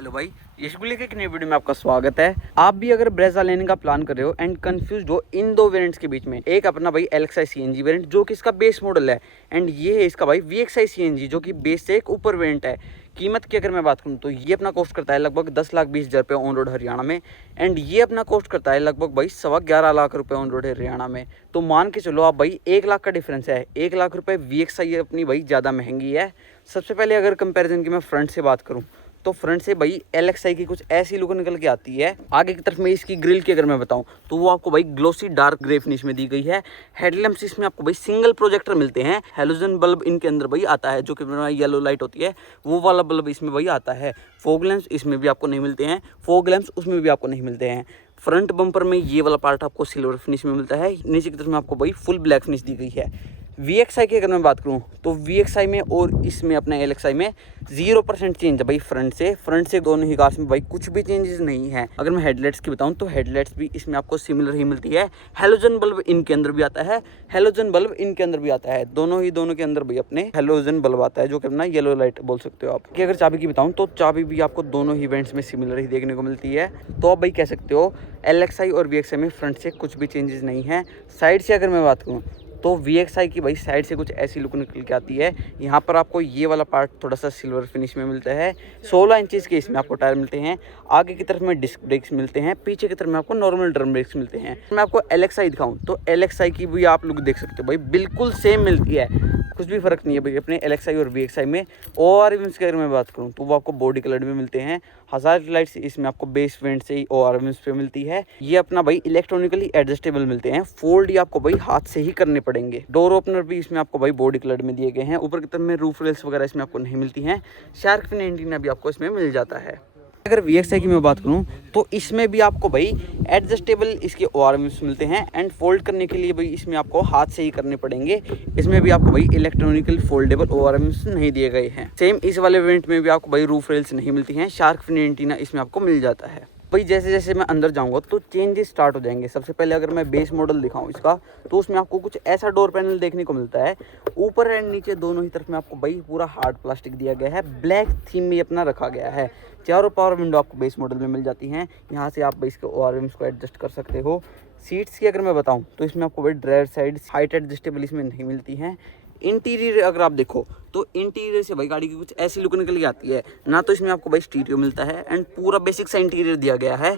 Hello भाई, यशगुल्ले के एक नई वीडियो में आपका स्वागत है। आप भी अगर ब्रेजा लेने का प्लान कर रहे हो एंड कंफ्यूज हो इन दो वेरिएंट्स के बीच में, एक अपना भाई LXi CNG वेरिएंट जो कि इसका बेस मॉडल है एंड ये है इसका भाई VXi CNG जो कि बेस से एक ऊपर वेरिएंट है। कीमत की अगर मैं बात करूँ तो ये अपना कॉस्ट करता है लगभग 10,20,000 रुपये ऑन रोड हरियाणा में एंड ये अपना कॉस्ट करता है लगभग भाई 11.25 रुपये ऑन रोड हरियाणा में। तो मान के चलो आप भाई 1 लाख का डिफरेंस है। 1 लाख रुपये VXi अपनी भाई ज़्यादा महंगी है। सबसे पहले अगर कंपैरिजन की मैं फ्रंट से बात करूँ तो फ्रंट से भाई LXi की कुछ ऐसी लुक निकल के आती है। आगे की तरफ में इसकी ग्रिल की अगर मैं बताऊं तो वो आपको भाई ग्लोसी डार्क ग्रे फिनिश में दी गई है। हेडलैम्प्स इसमें आपको भाई सिंगल प्रोजेक्टर मिलते हैं। हेलोजन बल्ब इनके अंदर भाई आता है जो कि येलो लाइट होती है, वो वाला बल्ब इसमें भाई आता है। फॉग लैंप्स इसमें भी आपको नहीं मिलते हैं, फॉग लैंप्स उसमें भी आपको नहीं मिलते हैं। फ्रंट बम्पर में ये वाला पार्ट आपको सिल्वर फिनिश में मिलता है। नीचे की तरफ में आपको भाई फुल ब्लैक फिनिश दी गई है। VXi की अगर मैं बात करूं तो VXi में और इसमें अपना LXi में 0% चेंज है भाई। फ्रंट से दोनों ही कार्स में भाई कुछ भी चेंजेस नहीं है। अगर मैं हेडलाइट्स की बताऊं तो हेडलाइट्स भी इसमें आपको सिमिलर ही मिलती है। हेलोजन बल्ब इनके अंदर भी आता है, हेलोजन बल्ब इनके अंदर भी आता है। दोनों के अंदर भाई अपने हेलोजन बल्ब आता है जो कि अपना येलो लाइट बोल सकते हो आप। कि अगर चाबी की बताऊं तो चाबी भी आपको दोनों ही इवेंट्स में सिमिलर ही देखने को मिलती है। तो आप भाई कह सकते हो LXi और VXi में फ्रंट से कुछ भी चेंजेस नहीं है। साइड से अगर मैं बात करूँ तो VXi की भाई साइड से कुछ ऐसी लुक निकल के आती है। यहाँ पर आपको ये वाला पार्ट थोड़ा सा सिल्वर फिनिश में मिलता है। 16 इंचेस के इसमें आपको टायर मिलते हैं। आगे की तरफ में डिस्क ब्रेक्स मिलते हैं, पीछे की तरफ में आपको नॉर्मल ड्रम ब्रेक्स मिलते हैं। मैं आपको LXi दिखाऊं तो LXi की भी आप लुक देख सकते हो भाई, बिल्कुल सेम मिलती है, कुछ भी फर्क नहीं है भाई अपने LXi और VXi में। ORVs की अगर मैं बात करूँ तो वो आपको बॉडी कलर में मिलते हैं। हज़ार लाइट्स इसमें आपको बेस वेंट से ही ORVs पे मिलती है। ये अपना भाई इलेक्ट्रॉनिकली एडजस्टेबल मिलते हैं। फोल्ड ये आपको भाई हाथ से ही करने पड़ेंगे। डोर ओपनर भी इसमें आपको भाई बॉडी कलर में दिए गए हैं। ऊपर की तरफ में रूफ रेल्स वगैरह इसमें आपको नहीं मिलती हैं। शार्क फिन एंटीना भी आपको इसमें मिल जाता है। अगर VXi की मैं बात करूं तो इसमें भी आपको भाई एडजस्टेबल इसके ORVs मिलते हैं एंड फोल्ड करने के लिए भाई इसमें आपको हाथ से ही करने पड़ेंगे। इसमें भी आपको भाई इलेक्ट्रॉनिकल फोल्डेबल ORVs नहीं दिए गए हैं। सेम इस वाले वेरिएंट में भी आपको भाई रूफ रेल्स नहीं मिलती हैं। शार्क फिन एंटीना इसमें आपको मिल जाता है। भाई जैसे जैसे मैं अंदर जाऊंगा तो चेंजेस स्टार्ट हो जाएंगे। सबसे पहले अगर मैं बेस मॉडल दिखाऊं इसका तो उसमें आपको कुछ ऐसा डोर पैनल देखने को मिलता है। ऊपर एंड नीचे दोनों ही तरफ में आपको भाई पूरा हार्ड प्लास्टिक दिया गया है। ब्लैक थीम में अपना रखा गया है। चारों पावर विंडो आपको बेस मॉडल में मिल जाती हैं। यहाँ से आप भाई इसके ORVs को एडजस्ट कर सकते हो। सीट्स की अगर मैं बताऊँ तो इसमें आपको भाई ड्राइवर साइड हाइट एडजस्टेबल इसमें नहीं मिलती हैं। इंटीरियर अगर आप देखो तो इंटीरियर से भाई गाड़ी की कुछ ऐसी लुक निकल के आती है ना। तो इसमें आपको भाई स्टीरियो मिलता है एंड पूरा बेसिक सा इंटीरियर दिया गया है।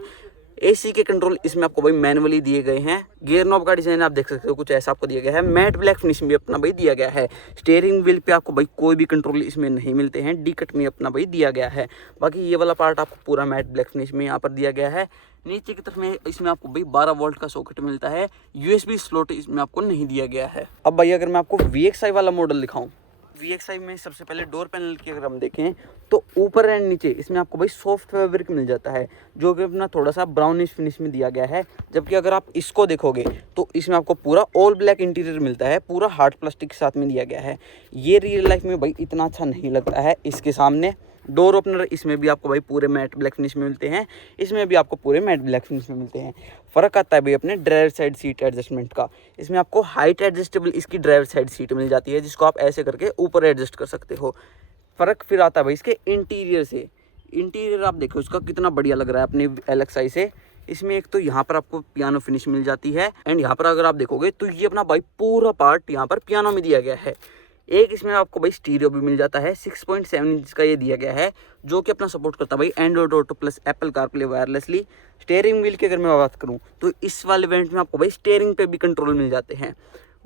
AC के कंट्रोल इसमें आपको भाई मैनुअली दिए गए हैं। गियर नॉब का डिजाइन आप देख सकते हो कुछ ऐसा आपको दिया गया है। मैट ब्लैक फिनिश में अपना भाई दिया गया है। स्टीयरिंग व्हील पे आपको भाई कोई भी कंट्रोल इसमें नहीं मिलते हैं। डी कट में अपना भाई दिया गया है। बाकी ये वाला पार्ट आपको पूरा मैट ब्लैक फिनिश में यहाँ पर दिया गया है। नीचे की तरफ में इसमें आपको भाई 12 वोल्ट का सॉकेट मिलता है। USB स्लॉट इसमें आपको नहीं दिया गया है। अब भाई अगर मैं आपको VXi वाला मॉडल दिखाऊं, VXi में सबसे पहले डोर पैनल की अगर हम देखें तो ऊपर एंड नीचे इसमें आपको भाई सॉफ्ट फैब्रिक मिल जाता है जो कि अपना थोड़ा सा ब्राउनिश फिनिश में दिया गया है। जबकि अगर आप इसको देखोगे तो इसमें आपको पूरा ऑल ब्लैक इंटीरियर मिलता है, पूरा हार्ड प्लास्टिक के साथ में दिया गया है। ये रियल लाइफ में भाई इतना अच्छा नहीं लगता है इसके सामने। डोर ओपनर इसमें भी आपको भाई पूरे मैट ब्लैक फिनिश में मिलते हैं। इसमें भी आपको पूरे मैट ब्लैक फिनिश में मिलते हैं। फ़र्क आता है भाई अपने ड्राइवर साइड सीट एडजस्टमेंट का। इसमें आपको हाइट एडजस्टेबल इसकी ड्राइवर साइड सीट मिल जाती है जिसको आप ऐसे करके ऊपर एडजस्ट कर सकते हो। फ़र्क फिर आता है भाई इसके इंटीरियर से। इंटीरियर आप देखो उसका कितना बढ़िया लग रहा है अपने LXi से। इसमें एक तो यहाँ पर आपको पियानो फिनिश मिल जाती है एंड यहाँ पर अगर आप देखोगे तो ये अपना भाई पूरा पार्ट यहाँ पर पियानो में दिया गया है। एक इसमें आपको भाई स्टीरियो भी मिल जाता है। 6.7 इंच का ये दिया गया है जो कि अपना सपोर्ट करता है भाई Android auto plus Apple CarPlay wirelessly. Steering wheel की अगर मैं बात करूँ तो इस वाले इवेंट में आपको भाई स्टीयरिंग पे भी कंट्रोल मिल जाते हैं।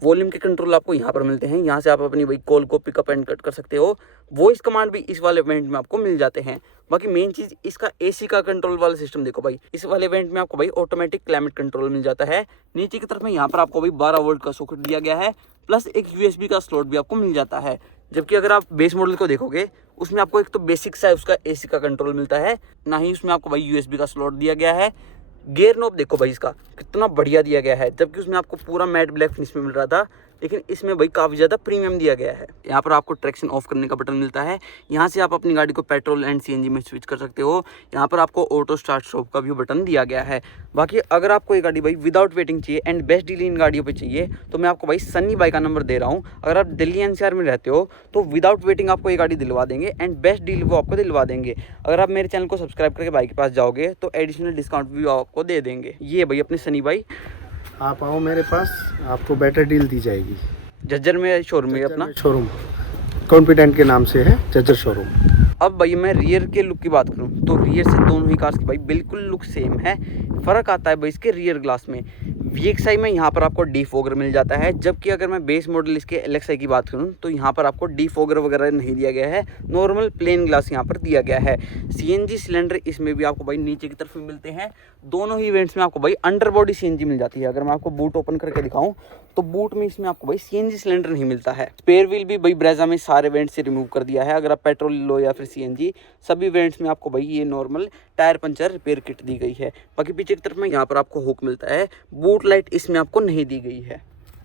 वॉल्यूम के कंट्रोल आपको यहाँ पर मिलते हैं। यहाँ से आप अपनी भाई कॉल को पिकअप एंड कट कर सकते हो। वॉइस कमांड भी इस वाले इवेंट में आपको मिल जाते हैं। बाकी मेन चीज़ इसका AC का कंट्रोल वाला सिस्टम देखो भाई। इस वाले इवेंट में आपको भाई ऑटोमेटिक क्लाइमेट कंट्रोल मिल जाता है। नीचे की तरफ में यहाँ पर आपको भाई 12 वोल्ट का सॉकेट दिया गया है प्लस एक USB का स्लॉट भी आपको मिल जाता है। जबकि अगर आप बेस मॉडल को देखोगे उसमें आपको एक तो बेसिक सा उसका AC का कंट्रोल मिलता है, ना ही उसमें आपको भाई USB का स्लॉट दिया गया है। गियर नॉब देखो भाई इसका कितना बढ़िया दिया गया है। जबकि उसमें आपको पूरा मैट ब्लैक फिनिश में मिल रहा था लेकिन इसमें भाई काफ़ी ज़्यादा प्रीमियम दिया गया है। यहाँ पर आपको ट्रैक्शन ऑफ करने का बटन मिलता है, यहाँ से आप अपनी गाड़ी को पेट्रोल एंड सीएनजी में स्विच कर सकते हो। यहाँ पर आपको ऑटो स्टार्ट स्टॉप का भी बटन दिया गया है। बाकी अगर आपको ये गाड़ी भाई विदाउट वेटिंग चाहिए एंड बेस्ट डील इन गाड़ियों पे चाहिए तो मैं आपको भाई सन्नी बाई का नंबर दे रहा हूँ। अगर आप दिल्ली एनसीआर में रहते हो तो विदाउट वेटिंग आपको ये गाड़ी दिलवा देंगे एंड बेस्ट डील वो आपको दिलवा देंगे। अगर आप मेरे चैनल को सब्सक्राइब करके भाई के पास जाओगे तो एडिशनल डिस्काउंट भी आपको दे देंगे। ये भाई अपने सनी भाई, आप आओ मेरे पास, आपको बेटर डील दी जाएगी। जज्जर में शोरूम है अपना, शोरूम कॉन्फिडेंट के नाम से है जज्जर शोरूम। अब भाई मैं रियर के लुक की बात करूं तो रियर से दोनों ही कार्स की भाई बिल्कुल लुक सेम है। फ़र्क आता है भाई इसके रियर ग्लास में। VXI में यहाँ पर आपको डिफॉगर मिल जाता है, जबकि अगर मैं बेस मॉडल इसके LXI की बात करूँ तो यहाँ पर आपको डिफॉगर वगैरह नहीं दिया गया है, नॉर्मल प्लेन ग्लास यहाँ पर दिया गया है। CNG सिलेंडर इसमें भी आपको भाई नीचे की तरफ मिलते हैं। दोनों ही इवेंट्स में आपको भाई अंडर बॉडी CNG मिल जाती है। अगर मैं आपको बूट ओपन करके दिखाऊँ तो बूट में इसमें आपको भाई CNG सिलेंडर नहीं मिलता है। स्पेयर व्हील भी भाई ब्रेजा में सारे इवेंट्स से रिमूव कर दिया है। अगर आप पेट्रोल लो या फिर CNG, सभी इवेंट्स में आपको भाई ये normal tyre puncture repair kit दी गई है। बाकी पीछे की तरफ में यहाँ पर आपको हुक मिलता है। बूट लाइट इसमें आपको नहीं दी गई है।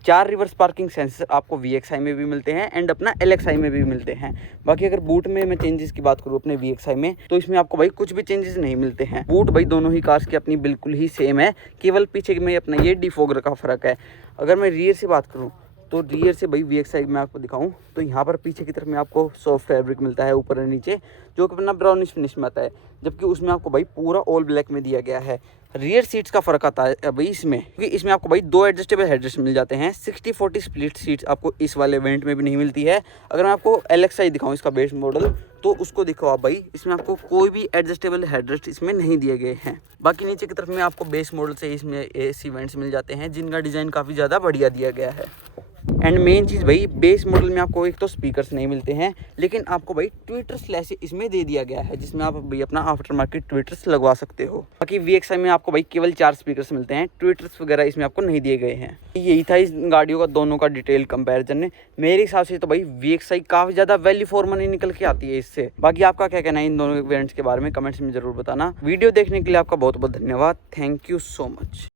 4 रिवर्स पार्किंग सेंसर आपको VXI में भी मिलते हैं एंड अपना LXI में भी मिलते हैं। बाकी अगर बूट में मैं चेंजेस की बात करूँ अपने VXI में तो इसमें आपको भाई कुछ भी चेंजेस नहीं मिलते हैं। बूट भाई दोनों ही कार्स की अपनी बिल्कुल ही सेम है, केवल पीछे में अपना ये डिफॉगर का फ़र्क है। अगर मैं रियर से बात करूँ तो रियर से भाई VXI में आपको दिखाऊं तो यहाँ पर पीछे की तरफ में आपको सॉफ्ट फैब्रिक मिलता है ऊपर और नीचे, जो कि अपना ब्राउनिश फिनिश में आता है, जबकि उसमें आपको भाई पूरा ऑल ब्लैक में दिया गया है। रियर सीट्स का फ़र्क आता है भाई इसमें, क्योंकि इसमें आपको भाई 2 एडजस्टेबल हेडरेस्ट मिल जाते हैं। 60-40 स्प्लिट सीट्स आपको इस वाले इवेंट में भी नहीं मिलती है। अगर मैं आपको LXI दिखाऊँ इसका बेस मॉडल तो उसको दिखाओ आप भाई, इसमें आपको कोई भी एडजस्टेबल हेडरेस्ट इसमें नहीं दिए गए हैं। बाकी नीचे की तरफ में आपको बेस मॉडल से इसमें AC वेंट्स मिल जाते हैं, जिनका डिज़ाइन काफ़ी ज़्यादा बढ़िया दिया गया है। एंड मेन चीज़ भाई बेस मॉडल में आपको एक तो स्पीकर्स नहीं मिलते हैं, लेकिन आपको भाई ट्विटर स्लैश इसमें दे दिया गया है, जिसमें आप भाई अपना आफ्टर मार्केट ट्विटर्स लगवा सकते हो। बाकी VXI में आपको भाई केवल 4 स्पीकर्स मिलते हैं, ट्विटर्स वगैरह इसमें आपको नहीं दिए गए हैं। यही था इस गाड़ियों का दोनों का डिटेल कंपैरिजन। मेरे हिसाब से तो भाई VXI काफ़ी ज़्यादा वैल्यू फॉर मनी निकल के आती है इससे। बाकी आपका क्या कहना है इन दोनों वेरिएंट्स के बारे में कमेंट्स में ज़रूर बताना। वीडियो देखने के लिए आपका बहुत बहुत धन्यवाद। Thank you so much.